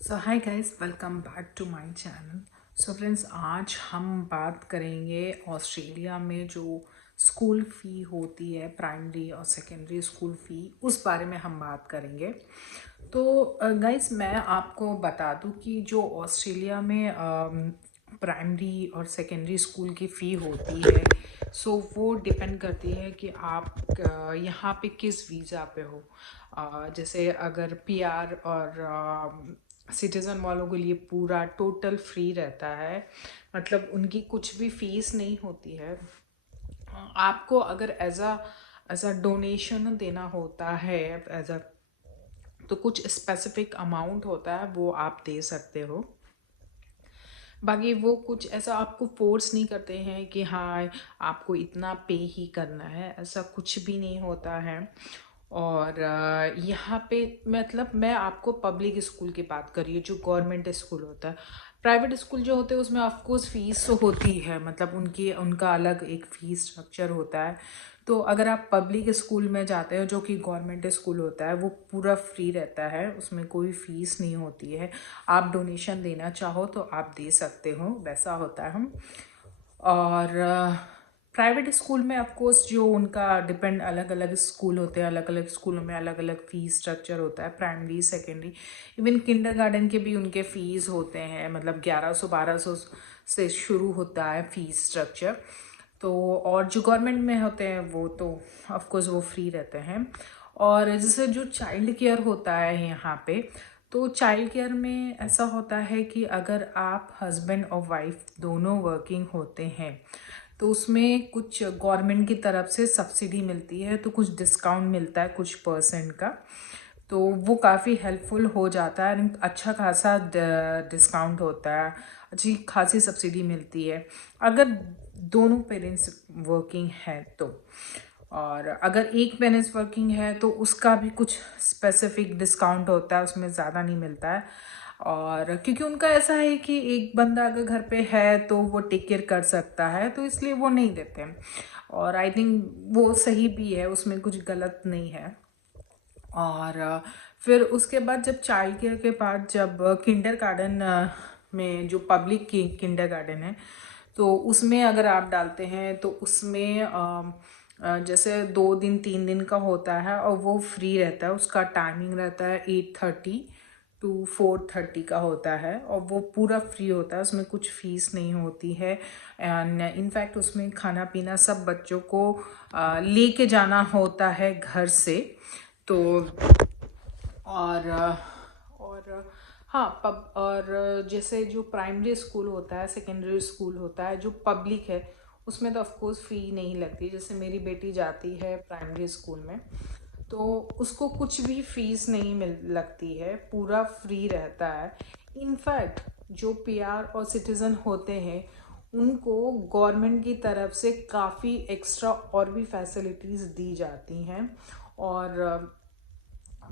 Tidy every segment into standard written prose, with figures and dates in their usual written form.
So hi guys, welcome back to my channel. So friends, आज हम बात करेंगे ऑस्ट्रेलिया में जो स्कूल फ़ी होती है, प्राइमरी और सेकेंडरी स्कूल फ़ी, उस बारे में हम बात करेंगे। तो गाइस, मैं आपको बता दूं कि जो ऑस्ट्रेलिया में प्राइमरी और सेकेंडरी स्कूल की फ़ी होती है, सो वो डिपेंड करती है कि आप यहाँ पे किस वीज़ा पे हो। जैसे अगर पीआर और सिटीज़न वालों के लिए पूरा टोटल फ्री रहता है, मतलब उनकी कुछ भी फीस नहीं होती है। आपको अगर एज अ डोनेशन देना होता है, एज अ तो कुछ स्पेसिफिक अमाउंट होता है, वो आप दे सकते हो। बाकी वो कुछ ऐसा आपको फोर्स नहीं करते हैं कि हाँ आपको इतना पे ही करना है, ऐसा कुछ भी नहीं होता है। और यहाँ पे मतलब मैं आपको पब्लिक स्कूल की बात कर रही हूँ, जो गवर्नमेंट स्कूल होता है। प्राइवेट स्कूल जो होते हैं उसमें ऑफकोर्स फीस होती है, मतलब उनका अलग एक फीस स्ट्रक्चर होता है। तो अगर आप पब्लिक स्कूल में जाते हो, जो कि गवर्नमेंट स्कूल होता है, वो पूरा फ्री रहता है, उसमें कोई फीस नहीं होती है। आप डोनेशन देना चाहो तो आप दे सकते हो, वैसा होता है हम। और प्राइवेट स्कूल में ऑफ कोर्स जो उनका डिपेंड, अलग अलग स्कूल होते हैं, अलग अलग स्कूलों में अलग अलग फीस स्ट्रक्चर होता है, प्राइमरी सेकेंडरी इवन किंडरगार्टन के भी उनके फीस होते हैं, मतलब 1100-1200 से शुरू होता है फीस स्ट्रक्चर। तो और जो गवर्नमेंट में होते हैं वो तो ऑफ कोर्स वो फ्री रहते हैं। और जैसे जो चाइल्ड केयर होता है यहाँ पे, तो चाइल्ड केयर में ऐसा होता है कि अगर आप हस्बैंड और वाइफ दोनों वर्किंग होते हैं तो उसमें कुछ गवर्नमेंट की तरफ से सब्सिडी मिलती है, तो कुछ डिस्काउंट मिलता है कुछ परसेंट का। तो वो काफ़ी हेल्पफुल हो जाता है, अच्छा खासा डिस्काउंट होता है, अच्छी खासी सब्सिडी मिलती है अगर दोनों पेरेंट्स वर्किंग है तो। और अगर एक पेरेंट्स वर्किंग है तो उसका भी कुछ स्पेसिफिक डिस्काउंट होता है, उसमें ज़्यादा नहीं मिलता है। और क्योंकि उनका ऐसा है कि एक बंदा अगर घर पे है तो वो टेक केयर कर सकता है, तो इसलिए वो नहीं देते हैं। और आई थिंक वो सही भी है, उसमें कुछ गलत नहीं है। और फिर उसके बाद जब चाइल्ड केयर के बाद जब किंडर गार्डन में जो पब्लिक की किंडर गार्डन है, तो उसमें अगर आप डालते हैं तो उसमें जैसे 2 दिन 3 दिन का होता है और वो फ्री रहता है। उसका टाइमिंग रहता है 8:30 to 4:30 का होता है, और वो पूरा फ्री होता है, उसमें कुछ फीस नहीं होती है। एंड इनफैक्ट उसमें खाना पीना सब बच्चों को लेके जाना होता है घर से। तो और हाँ पब और जैसे जो प्राइमरी स्कूल होता है, सेकेंडरी स्कूल होता है जो पब्लिक है, उसमें तो ऑफ कोर्स फ़ी नहीं लगती। जैसे मेरी बेटी जाती है प्राइमरी स्कूल में, तो उसको कुछ भी फीस नहीं मिल लगती है, पूरा फ्री रहता है। इनफैक्ट जो पीआर और सिटीज़न होते हैं उनको गवर्नमेंट की तरफ से काफ़ी एक्स्ट्रा और भी फैसिलिटीज़ दी जाती हैं। और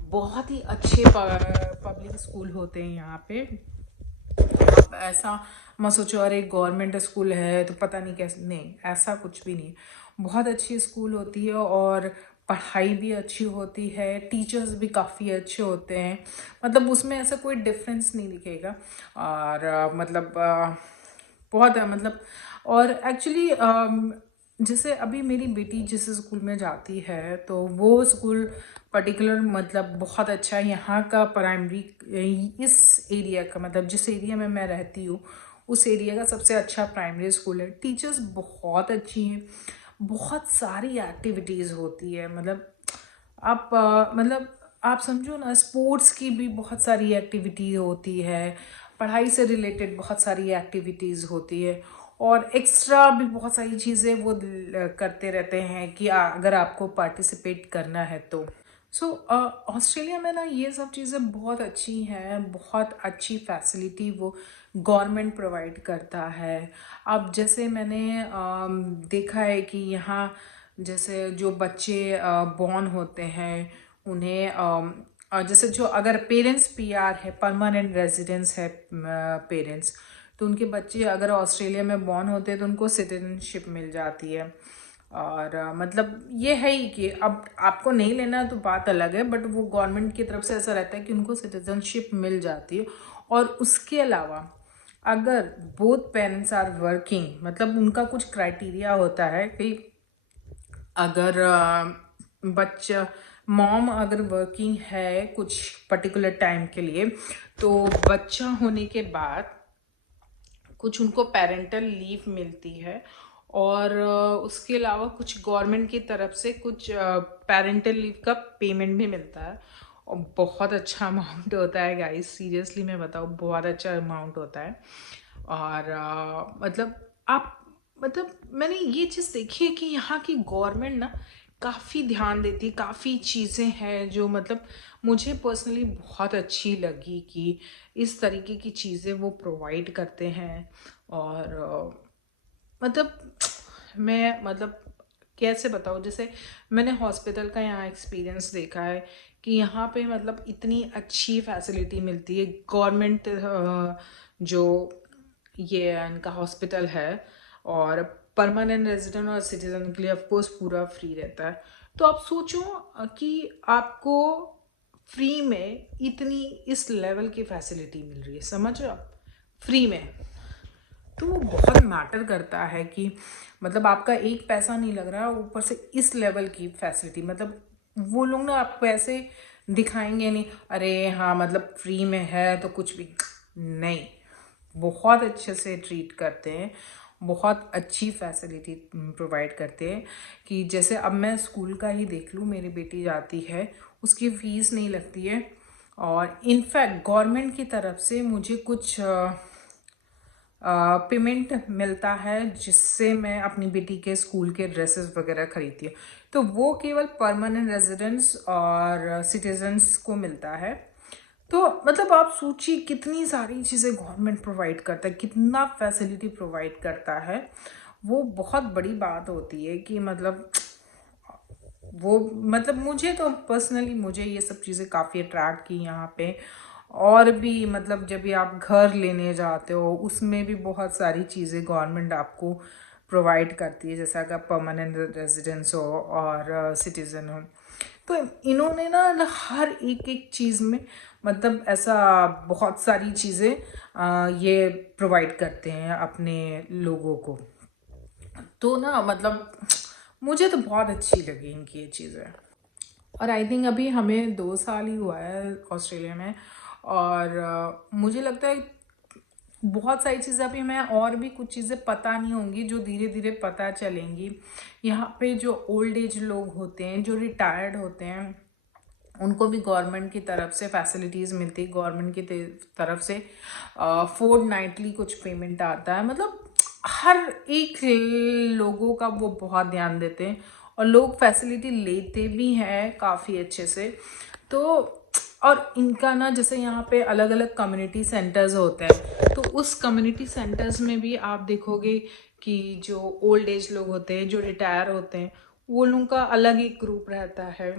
बहुत ही अच्छे पब्लिक स्कूल होते हैं यहाँ पे। आप ऐसा मत सोचो अरे गवर्नमेंट स्कूल है तो पता नहीं कैसे, नहीं, ऐसा कुछ भी नहीं। बहुत अच्छी स्कूल होती है और पढ़ाई भी अच्छी होती है, टीचर्स भी काफ़ी अच्छे होते हैं, मतलब उसमें ऐसा कोई डिफरेंस नहीं दिखेगा। और बहुत है मतलब। और एक्चुअली जैसे अभी मेरी बेटी जिस स्कूल में जाती है तो वो स्कूल पर्टिकुलर मतलब बहुत अच्छा है। यहाँ का प्राइमरी इस एरिया का, मतलब जिस एरिया में मैं रहती हूँ उस एरिया का सबसे अच्छा प्राइमरी स्कूल है। टीचर्स बहुत अच्छी हैं, बहुत सारी एक्टिविटीज़ होती है, मतलब आप समझो ना, स्पोर्ट्स की भी बहुत सारी एक्टिविटी होती है, पढ़ाई से रिलेटेड बहुत सारी एक्टिविटीज़ होती है, और एक्स्ट्रा भी बहुत सारी चीज़ें वो करते रहते हैं कि अगर आपको पार्टिसिपेट करना है तो। सो ऑस्ट्रेलिया में ना ये सब चीज़ें बहुत अच्छी हैं, बहुत अच्छी फैसिलिटी वो गवर्नमेंट प्रोवाइड करता है। अब जैसे मैंने देखा है कि यहाँ जैसे जो बच्चे बॉर्न होते हैं उन्हें जैसे जो अगर पेरेंट्स पीआर है, परमानेंट रेजिडेंस है पेरेंट्स, तो उनके बच्चे अगर ऑस्ट्रेलिया में बॉर्न होते हैं तो उनको सिटीजनशिप मिल जाती है। और मतलब ये है ही कि अब आपको नहीं लेना तो बात अलग है, बट वो गवर्नमेंट की तरफ से ऐसा रहता है कि उनको सिटीजनशिप मिल जाती है। और उसके अलावा अगर बोथ पेरेंट्स आर वर्किंग, मतलब उनका कुछ क्राइटेरिया होता है कि अगर बच्चा मॉम अगर वर्किंग है कुछ पर्टिकुलर टाइम के लिए, तो बच्चा होने के बाद कुछ उनको पेरेंटल लीव मिलती है। और उसके अलावा कुछ गवर्नमेंट की तरफ से कुछ पेरेंटल लीव का पेमेंट भी मिलता है। और बहुत अच्छा अमाउंट होता है गाइस, सीरियसली मैं बताऊँ, बहुत अच्छा अमाउंट होता है। और मतलब आप, मतलब मैंने ये चीज़ देखी है कि यहाँ की गवर्नमेंट ना काफ़ी ध्यान देती है, काफ़ी चीज़ें हैं जो मतलब मुझे पर्सनली बहुत अच्छी लगी कि इस तरीके की चीज़ें वो प्रोवाइड करते हैं। और मतलब मैं मतलब कैसे बताऊँ, जैसे मैंने हॉस्पिटल का यहाँ एक्सपीरियंस देखा है कि यहाँ पे मतलब इतनी अच्छी फैसिलिटी मिलती है। गवर्नमेंट जो ये इनका हॉस्पिटल है, और परमानेंट रेजिडेंट और सिटीजन के लिए ऑफ कोर्स पूरा फ्री रहता है। तो आप सोचो कि आपको फ्री में इतनी इस लेवल की फैसिलिटी मिल रही है, समझ रहे हो आप, फ्री में। तो वो बहुत मैटर करता है कि मतलब आपका एक पैसा नहीं लग रहा, ऊपर से इस लेवल की फैसिलिटी। मतलब वो लोग ना आपको ऐसे दिखाएंगे नहीं, अरे हाँ मतलब फ्री में है तो कुछ भी नहीं, बहुत अच्छे से ट्रीट करते हैं, बहुत अच्छी फैसिलिटी प्रोवाइड करते हैं। कि जैसे अब मैं स्कूल का ही देख लूँ, मेरी बेटी जाती है, उसकी फ़ीस नहीं लगती है। और इनफैक्ट गवर्नमेंट की तरफ से मुझे कुछ पेमेंट मिलता है जिससे मैं अपनी बेटी के स्कूल के ड्रेसेस वगैरह खरीदती हूँ। तो वो केवल परमानेंट रेजिडेंट्स और सिटीजन्स को मिलता है। तो मतलब आप सोचिए कितनी सारी चीज़ें गवर्नमेंट प्रोवाइड करता है, कितना फैसिलिटी प्रोवाइड करता है। वो बहुत बड़ी बात होती है कि मतलब वो मतलब मुझे तो पर्सनली मुझे ये सब चीज़ें काफ़ी अट्रैक्ट की यहाँ पे। और भी मतलब जब भी आप घर लेने जाते हो उसमें भी बहुत सारी चीज़ें गवर्नमेंट आपको प्रोवाइड करती है, जैसा कि परमानेंट रेजिडेंस हो और सिटीज़न हो। तो इन्होंने ना हर एक एक चीज़ में मतलब ऐसा बहुत सारी चीज़ें ये प्रोवाइड करते हैं अपने लोगों को। तो ना मतलब मुझे तो बहुत अच्छी लगी इनकी ये चीज़ें। और आई थिंक अभी हमें 2 साल ही हुआ है ऑस्ट्रेलिया में। और मुझे लगता है बहुत सारी चीज़ें अभी हमें और भी कुछ चीज़ें पता नहीं होंगी जो धीरे धीरे पता चलेंगी। यहाँ पे जो ओल्ड एज लोग होते हैं, जो रिटायर्ड होते हैं, उनको भी गवर्नमेंट की तरफ से फैसिलिटीज़ मिलती है। गवर्नमेंट की तरफ से फोर्टनाइटली कुछ पेमेंट आता है। मतलब हर एक लोगों का वो बहुत ध्यान देते हैं, और लोग फैसिलिटी लेते भी हैं काफ़ी अच्छे से। तो और इनका ना जैसे यहाँ पे अलग अलग कम्युनिटी सेंटर्स होते हैं, तो उस कम्युनिटी सेंटर्स में भी आप देखोगे कि जो ओल्ड एज लोग होते हैं, जो रिटायर होते हैं, वो लोगों का अलग एक ग्रुप रहता है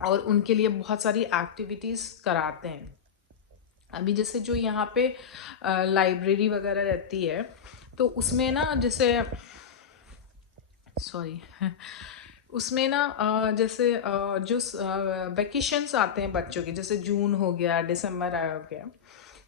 और उनके लिए बहुत सारी एक्टिविटीज़ कराते हैं। अभी जैसे जो यहाँ पे लाइब्रेरी वगैरह रहती है, तो उसमें ना जैसे सॉरी उसमें ना जैसे जो वेकेशंस आते हैं बच्चों के, जैसे जून हो गया, दिसंबर आ गया,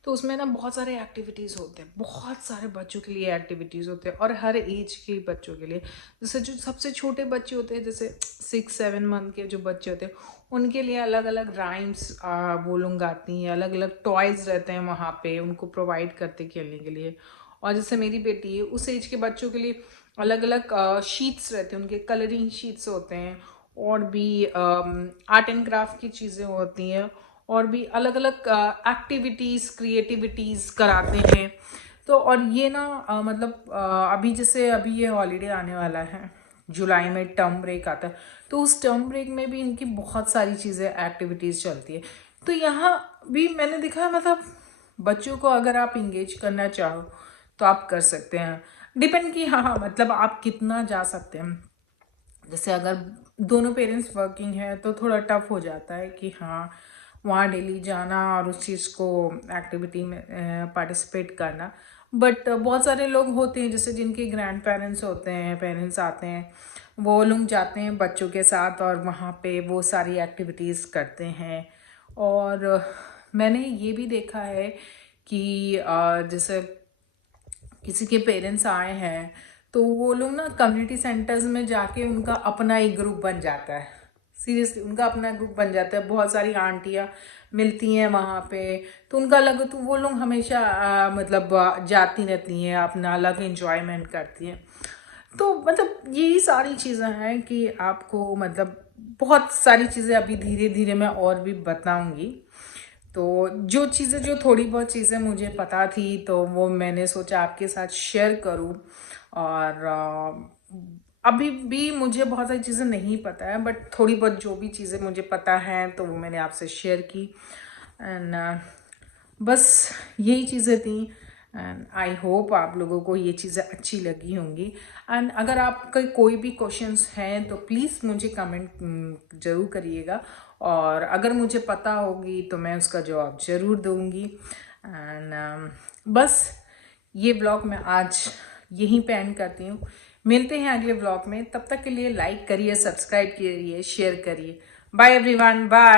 तो उसमें ना बहुत सारे एक्टिविटीज़ होते हैं, बहुत सारे बच्चों के लिए एक्टिविटीज़ होते हैं, और हर एज के बच्चों के लिए। जैसे जो सबसे छोटे बच्चे होते हैं, जैसे 6-7 मंथ के जो बच्चे होते हैं, उनके लिए अलग अलग राइम्स वो लोग गाती हैं, अलग अलग टॉयज़ रहते हैं वहाँ पे, उनको प्रोवाइड करते खेलने के लिए। और जैसे मेरी बेटी है, उस एज के बच्चों के लिए अलग अलग शीट्स रहते हैं, उनके कलरिंग शीट्स होते हैं, और भी आर्ट एंड क्राफ्ट की चीज़ें होती हैं, और भी अलग अलग एक्टिविटीज़ क्रिएटिविटीज़ कराते हैं। तो और ये ना मतलब अभी जैसे अभी ये हॉलीडे आने वाला है, जुलाई में टर्म ब्रेक आता है, तो उस टर्म ब्रेक में भी इनकी बहुत सारी चीज़ें एक्टिविटीज़ चलती है। तो यहाँ भी मैंने देखा है मतलब बच्चों को अगर आप इंगेज करना चाहो तो आप कर सकते हैं। डिपेंड कि हाँ मतलब आप कितना जा सकते हैं। जैसे अगर दोनों पेरेंट्स वर्किंग है तो थोड़ा टफ हो जाता है कि हाँ वहाँ डेली जाना और उस चीज़ को एक्टिविटी में पार्टिसिपेट करना। बट बहुत सारे लोग होते हैं जैसे जिनके ग्रैंड पेरेंट्स होते हैं, पेरेंट्स आते हैं, वो लोग जाते हैं बच्चों के साथ और वहाँ पे वो सारी एक्टिविटीज़ करते हैं। और मैंने ये भी देखा है कि जैसे किसी के पेरेंट्स आए हैं तो वो लोग ना कम्युनिटी सेंटर्स में जाके उनका अपना एक ग्रुप बन जाता है। सीरियसली उनका अपना ग्रुप बन जाता है, बहुत सारी आंटियाँ मिलती हैं वहाँ पे, तो उनका अलग, तो वो लोग हमेशा मतलब जाती रहती हैं, अपना अलग इंजॉयमेंट करती हैं। तो मतलब यही सारी चीज़ें हैं कि आपको मतलब बहुत सारी चीज़ें अभी धीरे धीरे मैं और भी बताऊंगी। तो जो चीज़ें, जो थोड़ी बहुत चीज़ें मुझे पता थी तो वो मैंने सोचा आपके साथ शेयर करूं। और अभी भी मुझे बहुत सारी चीज़ें नहीं पता है, बट थोड़ी बहुत जो भी चीज़ें मुझे पता हैं तो वो मैंने आपसे शेयर की। एंड बस यही चीज़ें थी। एंड आई होप आप लोगों को ये चीज़ें अच्छी लगी होंगी। एंड अगर आपके कोई भी क्वेश्चंस हैं तो प्लीज़ मुझे कमेंट ज़रूर करिएगा, और अगर मुझे पता होगी तो मैं उसका जवाब ज़रूर दूंगी। एंड बस ये ब्लॉग मैं आज यहीं पे एंड करती हूँ। मिलते हैं अगले ब्लॉग में, तब तक के लिए लाइक करिए, सब्सक्राइब करिए, शेयर करिए। Bye everyone, bye.